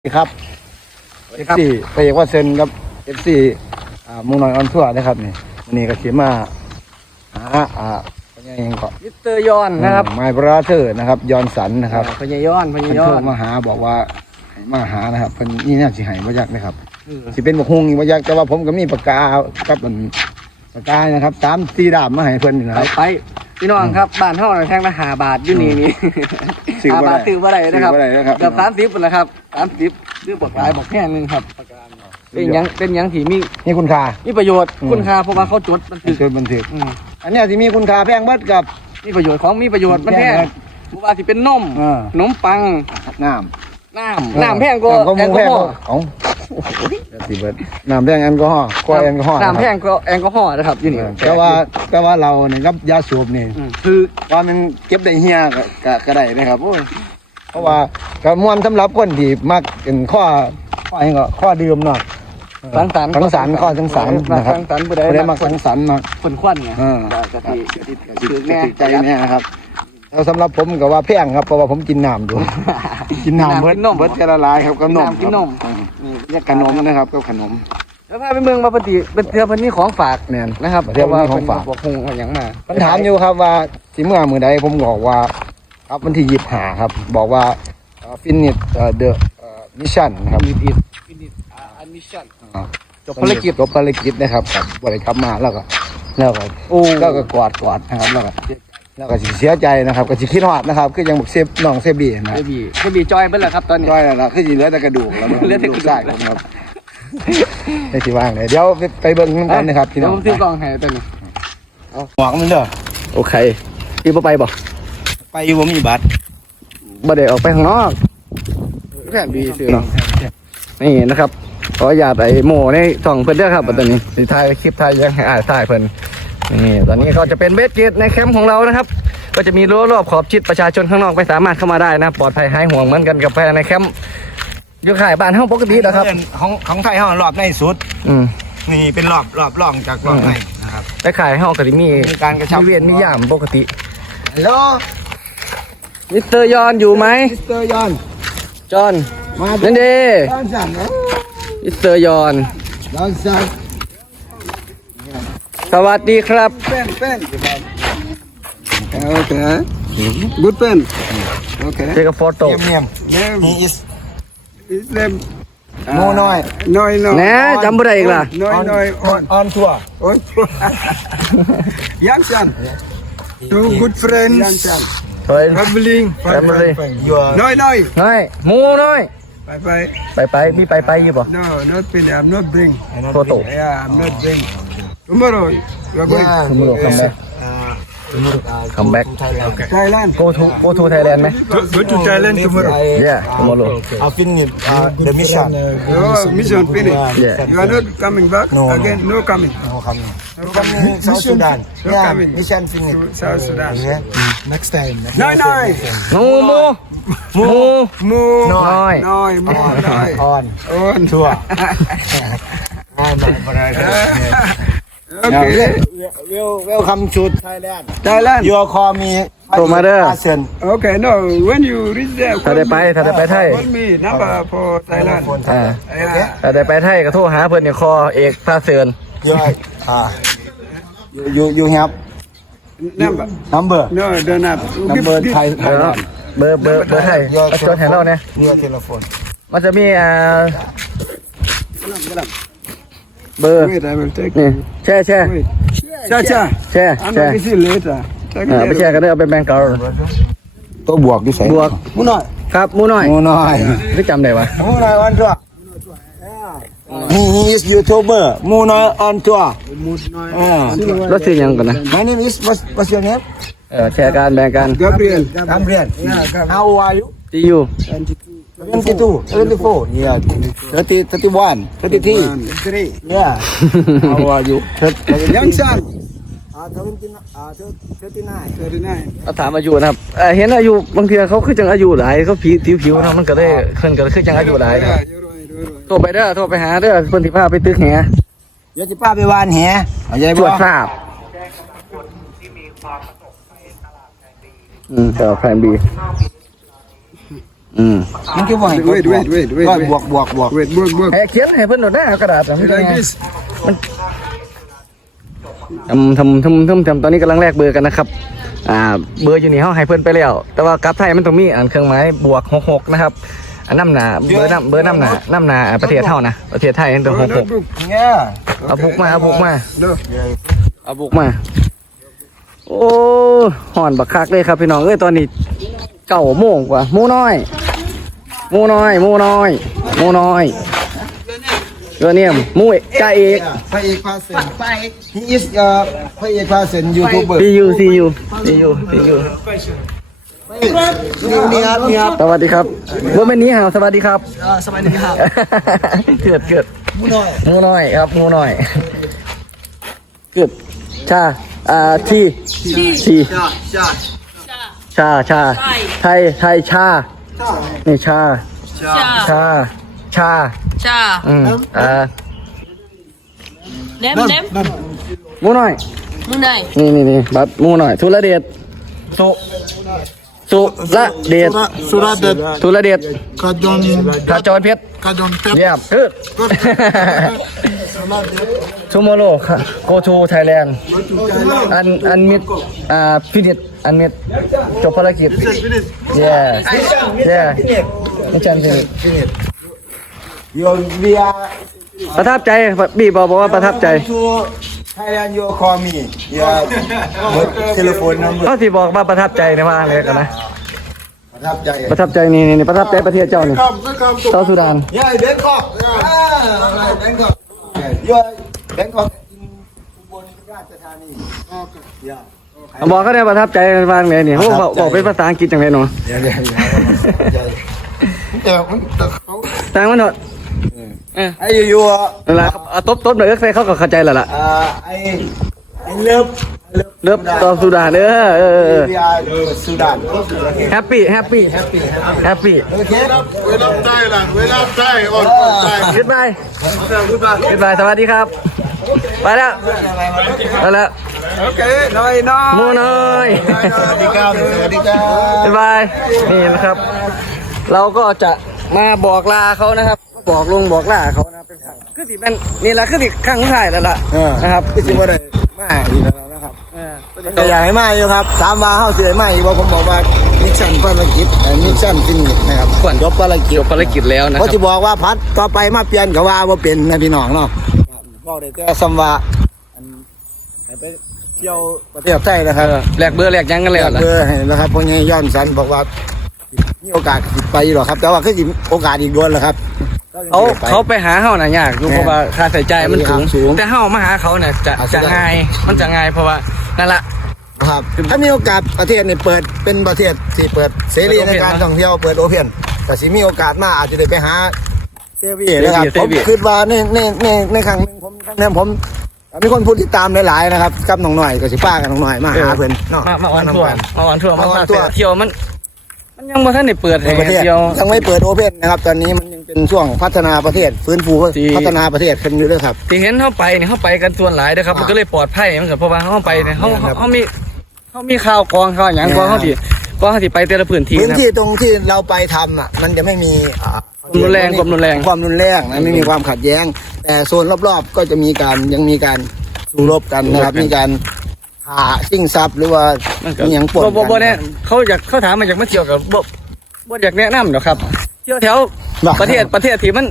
สวัสดีครับเอฟซีไปเอกว่าเซนครับเอฟซีอ่ามุงน้อยออนทั่วร์นะครับนี่วันนี้ก็ขีมาหาอ่าพญายังเกาะมิสเตอร์ยอนนะครับไมบราเธอร์นะครับ ยอนสันนะครับพญายอนพญาเพิ่นยอโทรนมาหาบอกว่าให้มาหานะครับเพิ่นนี่น่าสิให้บ่ยักนะครับเออสิเป็นบกฮุงนี่บ่ยักแต่ว่าผมก็มีปากกากับมันปากกานะครับสามสี่ดาบมาให้เพิ่นนี่นะไปครับ ไปพี่น้องครับบ้านเท่าไหร่แท่งละหาบาทอยู่นี่นี่ ซื้อหาบ่ได้บาทซื้อบ่ได้นะครับซื้อบ่ได้นะครับ เกือบสามสิบเลยครับสามสิบซื้อบอกหลายบอกแค่นึงครับเป็นหยังเป็นหยังที่มีนี่คุณค่า มีประโยชน์อืม คุณค่าเพราะว่าเขาจดบันทึกเกิดบันทึกอืมอันเนี้ยที่มีคุณค่าแพงเบิดกับ มีประโยชน์ของมีประโยชน์มันแพงแพงเพราะว่าที่เป็นนมอ่า ขนมปังน้ำน้ำน้ำแพงกว่าน้ำก็แอมูลกแพองฮก็อล์เอ้าเดี๋ยว สิเบิดน้ำแพงแอลกอฮอล์กว่าแอลกอฮอล์น้ำแพงกว่าแอลกอฮอล์นะครับอยู่นี่แต่ว่าแต่ว่าเราเนี่ยครับยาสูบนี่ อืมคือว่ามันเก็บได้เฮียก็ก็ก็ได้นะครับโอ้ยเพราะว่าก็ม่วนสำหรับคนที่มักเป็นข้อข้อหยังก็ข้อดื่มเนาะสังสรรค์สังสรรค์ข้อสังสรรค์นะครับสังสรรค์ผู้ใดบ่ได้มัมักสังสรรค์เนาะ คนควันไงอ่า จะติถือแน่ใจแน่นะครับ แล้วสำหรับผมก็ว่าแพงครับเพราะว่าผมกินน้ำอยู่กินน้ำเบิดเบิดจะละลายครับกับนมกินนม ครับ นี่กับขนมนะครับกับขนม แล้วพาไปเมืองมาปฏิเป็นเทือพันนี้ของฝากแม่นนะครับเทือพันนี้ของฝากบอกคงเอาอย่างมามันถามอยู่ครับว่าสิเมื่อมือใดผมบอกว่า ครับวันที่ยี่หาครับ บอกว่าฟินิชเดอะมิชชั่นนะครับฟินิชฟินิชอันมิชชั่นอ่าจบภารกิจจบภารกิจนะครับกับบริกรรมมาแล้วก็แล้วก็โอ้แล้วก็กอดกอดนะครับแล้วก็ แล้วก็สิเสียใจนะครับก็สิคิดฮอดนะครับคือยังบอกเซฟน้องเซบีนะเบบีเบบีจอยเบิ้ลแล้วครับตอนนี้ จ้อยแล้วล่ะคือสิเหลือแต่กระดูกแล้วนะเหลือแต่กระดูก ใช่ครับในที่ว่างเลยเดี๋ยวไปไปเบิ่งน้ำกันนะครับพี่เดี๋น้ยวองผมซื้อกล่องให้ตอนนี้หวังมันเด้อโอเคพี่บ่ไปบ่ไปอยู่บ่มีบัตรบ่ได้ออกไปข้างนอก แค่บีซื้อเนาะ นี่นะครับขออนุญาตไอ้โมในช่องเพิ่นเด้อครับตอนนี้สิถ่ายคลิปถ่ายยังให้อ่านถ่ายเพิ่น นี่ตอนนี้ก็จะเป็นเบสเกตในแคมป์ของเรานะครับ ก็จะมีรั้วรอบขอบชิดประชาชนข้างนอกไม่สามารถเข้ามาได้นะปลอดภัยหายห่วงเหมือนกันกับภายในแคมป์อยู่ข่ายบ้านห้องปกตินะครับของของไทยเฮารอบในสุด อืมนี่เป็นรอบรอบรองจากรอบในนะครับแต่ข่ายห้องก็จะมีมีการกระชับมีเวียนมียามปกติฮัลโหลมิสเตอร์ยอนอยู่ไหมมิสเตอร์ยอนจอห์นมานั่นเด้ดอนสันนะมิสเตอร์ยอนดอนสัน สวัสดีครับ เป้นเป้นโอเค good pen โอเคเจอกับโฟโต้เนียมเนียม he is Is them โมน้อย Noi no. แหน่จำบ่ได้อีกล่ะ Noi noi on. on tour on. Yang San. Two good friends. Yang San. ถอย Traveling. จำบ่ได้ you are Noi noi. น้อยหมูน้อย Bye bye. ไปไปมีไปไปอยู่ป่ะ No, not pin. I'm not bring. โฟโต้ Yeah, I'm not bring. Tomorrow you are going. Yeah. tomorrow come back come back Thailand. go to go to Thailand ไหม Go, go to Thailand tomorrow. yeah tomorrow I finish uh, the mission Oh, mission finish. Yeah. You are not coming back No, no. again. No coming. no coming no coming South Sudan No yeah coming. mission finish To South Sudan. yeah next time Noi noi. หมูหมูหมู Mo. Noi. Noi. Mo. Noi. on On. tour oh my brother Okay. Well, welcome to Thailand. Thailand. You call me โทรมาเด้อ ASEAN. Okay, no, when you reach there, ถ้าได้ไปถ้าได้ไปไทย call me number for Thailand. อ่า Yeah. ถ้าได้ไปไทยก็โทรหาเพิ่นเนี่ยคอเอกพาเซิน You are, ah, you, you, you have Number. number, No, don't have. Give, number give. Thai, เออ Thailand. เบอร์เบอร์เบอร์ไทยเอาจดให้เราเนี่ย Your telephone. มันจะมีอ่า เบอร์ Wait, I will take. นี่แช่แช่ Wait. Cha cha. แช่ I'm แช่ going to see later. Take อ่าไป care. แช่กันเด้อเอาไปแบ่งเก่าตัวบวกอยู่ใส่บวกมูน้อยครับหมูน้อยมูน้อย ไม่จำได้วะมูน้อยออนทัวร์ He is YouTuber มูน้อยออนทัวร์อ่ารถซื้อหยังก่อนนะ My name is what's what's your name เออแชร์กันแบ่งกัน Gabriel. Gabriel How old are you ที่อยู่ 22 24 yeah 30 31 33 Three. yeah How are you Young son. Uh, 29 uh, 39 39. เอาถามอายุนะครับเอ่อเห็นอายุบางทีเขาคือจังอายุหลายเขาผิวผิวผิวนะมันก็เลยขึ้นก็เลยคือจังอายุหลายครับ Yeah, you're right, you're right. โทรไปเด้อโทรไปหาเด้อเพิ่นสิพาไปตึกแหเดี๋ยวจะป้าไปวานแหเอาใจตรบ่วจทราบอืมแต่แผนบี อืมมันคือบ่ให้กด Wait, wait, wait, wait, ร้อย wait. บวกบวกบวก Wait, work, work. ให้เขียนให้เพิ่นโดดหน้ากระดาษอะไม่ได้ Like ไง this. ทำทำทำทำทำตอนนี้กำลังแลกเบอร์กันนะครับ อ่า เบอร์อยู่นี่เขาให้เพิ่นไปแล้ว แต่ว่ากลับไทยมันต้องมีอันเครื่องหมายบวกหกหกนะครับ อันน้ำหนา เบอร์น้ำเบอร์น้ำหนาน้ำหนาอ่าประเทศเท่านะ ประเทศไทยนั่นต้องหกหกเนี่ย เอาบุกมา เอาบุกมา No. เอาบุกมา โอ้ห่อนบักคักเลยครับพี่น้อง เอ้ย ตอนนี้เก่าโมงกว่าหมูน้อยห มูน้อยหมูน้อยหมูน้อยเรือเนี่ยหมูเอกจ่าเอกพระเอกพาเซนพระเอก he is เอ่อพระเอกพาเซนยูทูบเบอร์ซียูซียูซียูซียูนี่นี่ครับนี่ครับสวัสดีครับว่าเป็นนี้ฮะสวัสดีครับสวัสดีครับเกิดเกิดมูน้อยงูน้อยครับงูน้อยเกิดชาอ่าทีชีจ้าจ้าชาชาไทยไทยชา นี่ชาจ้าชาชาจ้าอืมอ่าเล็มเล็มหมูน้อยมึงไหนนี่นี่นี่บัตรหมูน้อยสุรเดชสุ สุระเดช Suradet, สุรเดช Kadon, ขจรเพชร Kadon Pep. เยี่ยมคือ tomorrow go to Thailand อันอันมิดอ่าฟินิชอันมิดจบภารกิจ yeah yeah ไม่ใช่ฟินิชโยวีอาประทับใจบีบอกบอกว่าประทับใจ to Thailand you call me yeah telephone number เขาที่บอกว่าประทับใจในว่าอะไรกันนะ ประทับใจ ประทับใจนี่นี่ประทับใจประเทศเจ้านี่ Come, come to เซาท์สุดาน yeah Bangkok ah Bangkok you are Bangkok in อุบลราชธานี Okay. yeah บอกเขาได้ประทับใจบ้างเลยนี่เขาบอกบอกเป็นภาษาอังกฤษจังเลยเนาะเดี๋ยวเดี๋ยวเดี๋ยวแต่แต่เขา ต่างมันเนาะ ไอ้ยูยูอะนั่นแหละครับเอาตบตบหน่อยเอ็กซ์เขาก็เข้าใจแล้วล่ะอ่าไอ้ไอ้เลิฟเริ่มต่อสุดานเออเออเออวีอาร์สุดานแฮปปี้แฮปปี้แฮปปี้แฮปปี้โอเค We love Thailand. We love Thai. All, all Thai. ขึ้นไปขึ้นไปสวัสดีครับ ไปแล้วไปแล้ว Okay น้อยน้อยหมูน้อยสวัสดีครับสวัสดีครับบ๊ายบายนี่นะครับ เราก็จะมาบอกลาเขานะครับ บอกลุงบอกลาเขานะเป็นครั้งคือสิเป็นนี่แหละคือสิครั้งสุดท้ายแล้วล่ะเออนะครับพี่สิบ่ได้มาอีกแล้วนะครับเออแต่อยากให้มาอยู่ครับถามว่าเฮาสิได้มาอีกบ่ผมบอกว่ามิชชั่นภารกิจเอ่อมิชชั่นฟินิชนะครับจบภารกิจจบภารกิจแล้วนะคเขารับจะบอกว่าพัดต่อไปมาเปลี่ยนก็ว่าบ่เป็นนะพี่น้องเนาะบอกได้แต่ซ้ำว่าอันให้ไปเที่ยวประเทศไทยนะครับเออแลกเบอร์แลกหยังกันแล้วล่ะเบอร์ให้นะครับเพราะงี้ย้อนสันบอกว่ามีโอกาสสิไปอยู่หรอกครับ แต่ว่าคือสิโอกาสอีกโดนแหละครับ เขาเขาไปหาเฮาน่ะยากอยู่เพราะว่าค่าใช้จ่ายมันสูง สูงแต่เฮามาหาเขาเนี่ยจะอ่าจะง่ายมันจะง่ายเพราะว่านั่นแหละ ครับถ้ามีโอกาสประเทศนี่เปิดเป็นประเทศที่เปิดเสรีเปิดใน open การนะท่องเที่ยวเปิดโอเพนแต่สิมีโอกาสมาอาจจะได้ไปหาเซวีนะครับเซผมวีคิดว่าในในในในครั้งหนึงผมเนี่ยผมมีคนพูดติดตามหลายๆนะครับกับน้องหน่อยกับสิป้ากับน้องหน่อยมาหาเพิ่นเนาะมามาวันทัวร์มาวันทัวร์มามาวันพาทัวร์เที่ยวมัน มันยังบ่ทันได้เปิดในให้ประเทศเที่ยวยังไม่เปิดโอเพนนะครับ ตอนนี้มันยัง เป็นช่วงพัฒนาประเทศฟื้นฟูที่ พัฒนาประเทศขึ้นอยู่ด้วยครับ ที่เห็นเขาไปเนี่ยเขาไปกันส่วนหลายนะครับมันก็เลยปลอดภัยเหมือนกันเพราะว่าเขาไปเนี่ยเขาครับเขามีเขามีข่าวกรองข่าวอย่างกรองเขาที่กรองเขาที่ไปแต่ละพื้นที่พื้นนะที่ตรงที่เราไปทำอะมันจะไม่มีอ่าความรุนแรงความรุนแรง ความรุนแรงนะไม่มีความขัดแย้ง แต่โซนรอบๆ ก็จะมีการยังมีการสู้รบกันนะครับมีการหาชิงทรัพย์หรือว่ามันก็มีอย่างปนบ่บ่บ่กั เนี่ยเขาอยากเขาถามมาอยากมาเที่ยวกับบ่บ่อยากแนะนำหรอกครับเที่ยวแถวบ้า ประเทศประเทศที่มัน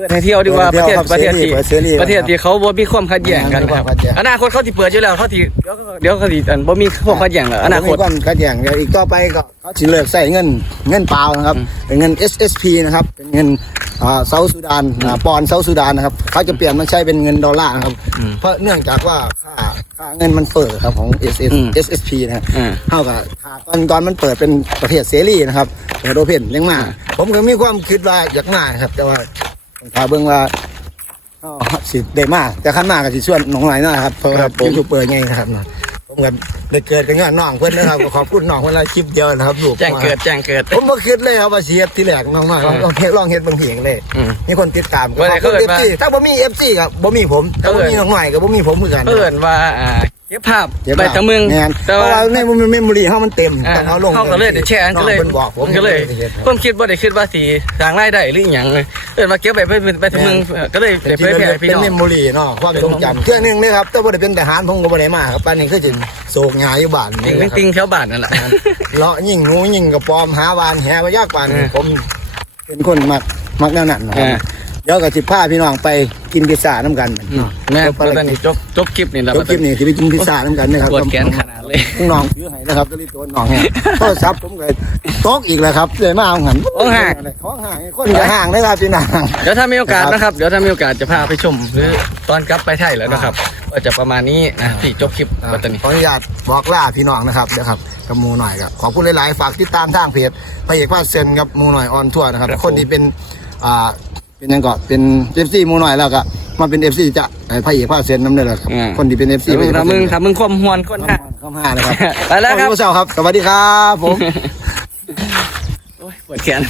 ปิดให้เที่ยวดีกว่าเปิประดเทให้ศเที่ยวครับประเทศที่เสรีเปิดเสรีประเทศที่เขาบ่มีความขัดแย้งกันนะครับไม่มีความขัดแย้งอนาคตเขาที่เปิดอยู่แล้วเขาที่เดี๋ยวก็เดี๋ยวเขาที่อันบ่มีความขัดแย้งแล้วอนาคตมีความขัดแย้งเดี๋ยวอีกต่อไปก็เขาสิเลิกใส่เงินเงินเปล่านะครับเป็นเงิน SSP นะครับเป็นเงินอ่าเซาท์สุดานอ่าปอนด์เซาท์สุดานนะครับเขาจะเปลี่ยนมาใช้เป็นเงินดอลลาร์นะครับอืมเพราะเนื่องจากว่าค่าค่าเงินมันเปิดครับของ SS อืม SSP นะครับอืมเท่ากับค่าตอนตอนมันเปิดเป็นประเทศเสรีนะครับเปิดโอเพนเลี้ยงมาผมก็มีความคิดว่าอยากมาครับ แต่ว่า ถ้าเบิ่งว่าอ้าวสิได้มาแต่ขั้นมาก็สิส่วนน้องหลายหน่อยครับเพราะว่ายูทูบเบอร์ไงนะครับเนาะผมก็ได้เกิดกันย้อนน้องเพื่อนนะครับก็ขอบคุณน้องเวลาคลิปเดียวนะครับลูกแจ้งเกิดแจ้งเกิด ผมบ่คิดเลยครับว่าสิเฮ็ดที่แรกน้องๆลองลองเฮ็ดลองเฮ็ดเบางเพียงเลยอืมมีคนติดตามก็ว่าแต่ขอบคุณเขาเอิ้นว่า FC ถ้าบ่มี FC ก็บ่มีผมถ้าบ่มีน้องหน่อยก็บ่มีผมเหมือนกันเพื่อนว่าอ่า เก็บภาพเก็บใบตะมึงแม่นเพแต่ราะว่าว่าในเมมโมรี่เฮามันเต็มอ่าต้องเอาลงเขาก็เลยเดี๋ยวแชร์กันก็เลยน้องเพิ่นบอกผมก็เลยฮ็ดผมคิดว่าได้คิดว่าสีสร้างรายได้หรืออหย่างเลยเกิดมาเก็บไปไปไปถึงมึงก็เลยเป็นได้เผยแพร่ให้พี่เป็นน้อง เมมโมรี่เนาะความทรงจำเทื่อหนึงเด้ครับแต่บ่ได้เป็นทหารผมก็บ่ได้มาครับปานนี้คือสิโศกหงายอยู่บ้านตินี่งติงแถวบ้านนั่นแหละ เลาะยิงหนูยิงกระปอมหาวานแหบ่ยากปานนี้เออผม เป็นคนมักมักแนวนั้นนะครัเอบอ เดี๋ยวก็สิพาพี่น้องไปกินพิซซ่านํกันอืมแม่จบตอนนี้จบจบคลิปนี่แล้วจบคลิปนี้สิไปกินพิซซ่านํกันนะครับปวดแขนขนาดเลยน้องซื้อให้นะครับตะลิตัวน้องเนี่ยโทรศัพท์ผมเลยตกอีกแล้วครับเลยมาเอาหันของห่างของห่างคนจะห่างเลยครับพี่นางเดี๋ยวถ้ามีโอกาสครับนะครับเดี๋ยวถ้ามีโอกาสจะพาไปชมหรือตอนกลับไปไทยแล้วนะครับก็จะประมาณนี้นะพี่จบคลิปปัตตานีขออนุญาตบอกลาพี่น้องนะครับเดี๋ยวครับกับหมูหน่อยครับขอบคุณหลาย ๆ ฝากติดตามทางเพจพระเอกภาคเซนกับหมูหน่อยออนทัวร์นะครับครับคนที่เป็นอ่า เป็นยังก่อนเป็นเอฟซีหมูหน่อยแล้วก็มาเป็นเอฟซีจะให้พระเอกภาคเซนน้ำเนื้อครับคนที่เป็นเอฟซีถ้ามึงถ้ามึงความหวนคนฮะเข้ามานะครับไปแล้วครับ ขอณผู้ชมครับ สวัสดีครับผม โอ้ยปวดแขน